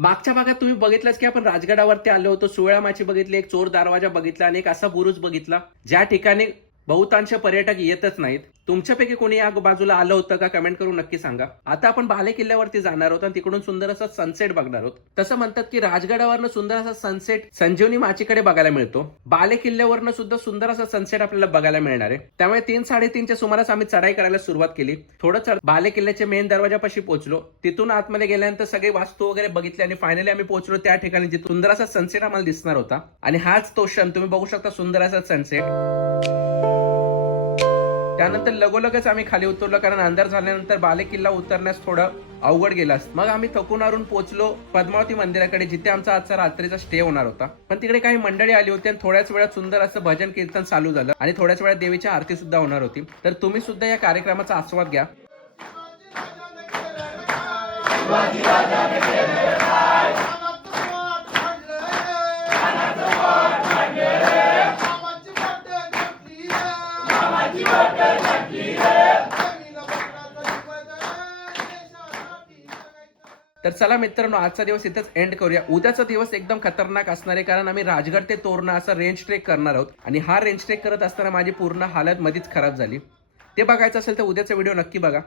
मागच्या भागात तुम्ही बघितलंच की आपण राजगडावरती आलो होतो, सुळमाची बघितली, एक चोर दरवाजा बघितला आणि एक असा बुरुज बघितला ज्या ठिकाणी बहुतांश पर्यटक येतच नाहीत. तुमच्यापैकी कोणी या बाजूला आलं होतं का? कमेंट करून नक्की सांगा. आता आपण बाले किल्ल्यावरती जाणार आहोत आणि तिकडून सुंदर असा सनसेट बघणार आहोत. तसं म्हणतात की राजगडावरनं सुंदर असा सनसेट संजीवनी माचीकडे बघायला मिळतो. बाले किल्ल्यावरनं सुद्धा सुंदर असा सनसेट आपल्याला बघायला मिळणार आहे. त्यामुळे 3-3:30च्या सुमारास आम्ही चढाई करायला सुरुवात केली. थोडं बाले किल्ल्याच्या मेन दरवाजापाशी पोहोचलो. तिथून आतमध्ये गेल्यानंतर सगळे वास्तू वगैरे बघितले आणि फायनली आम्ही पोहोचलो त्या ठिकाणी जिथे सुंदर असा सनसेट आम्हाला दिसणार होता. आणि हाच तो क्षण तुम्ही बघू शकता, सुंदर असा सनसेट. त्यानंतर लगोलगच आम्ही खाली उतरलो, कारण अंधार झाल्यानंतर बाले किल्ला उतरण्यास थोडं अवघड गेला. मग आम्ही थकून हारून पोहोचलो पद्मावती मंदिराकडे, जिथे आमचा आजचा रात्रीचा स्टे होणार होता. पण तिकडे काही मंडळी आली होती आणि थोड्याच वेळात सुंदर असं भजन कीर्तन चालू झालं आणि थोड्याच वेळात देवीची आरती सुद्धा होणार होती. तर तुम्ही सुद्धा या कार्यक्रमाचा आस्वाद घ्या. तर चला मित्रांनो, आजचा दिवस इथंच एंड करूया. उद्याचा दिवस एकदम खतरनाक असणार आहे, कारण आम्ही राजगड ते तोरणा असा रेंज ट्रेक करणार आहोत. आणि हा रेंज ट्रेक करत असताना माझी पूर्ण हालत मधीच खराब झाली. ते बघायचं असेल तर उद्याचा व्हिडिओ नक्की बघा.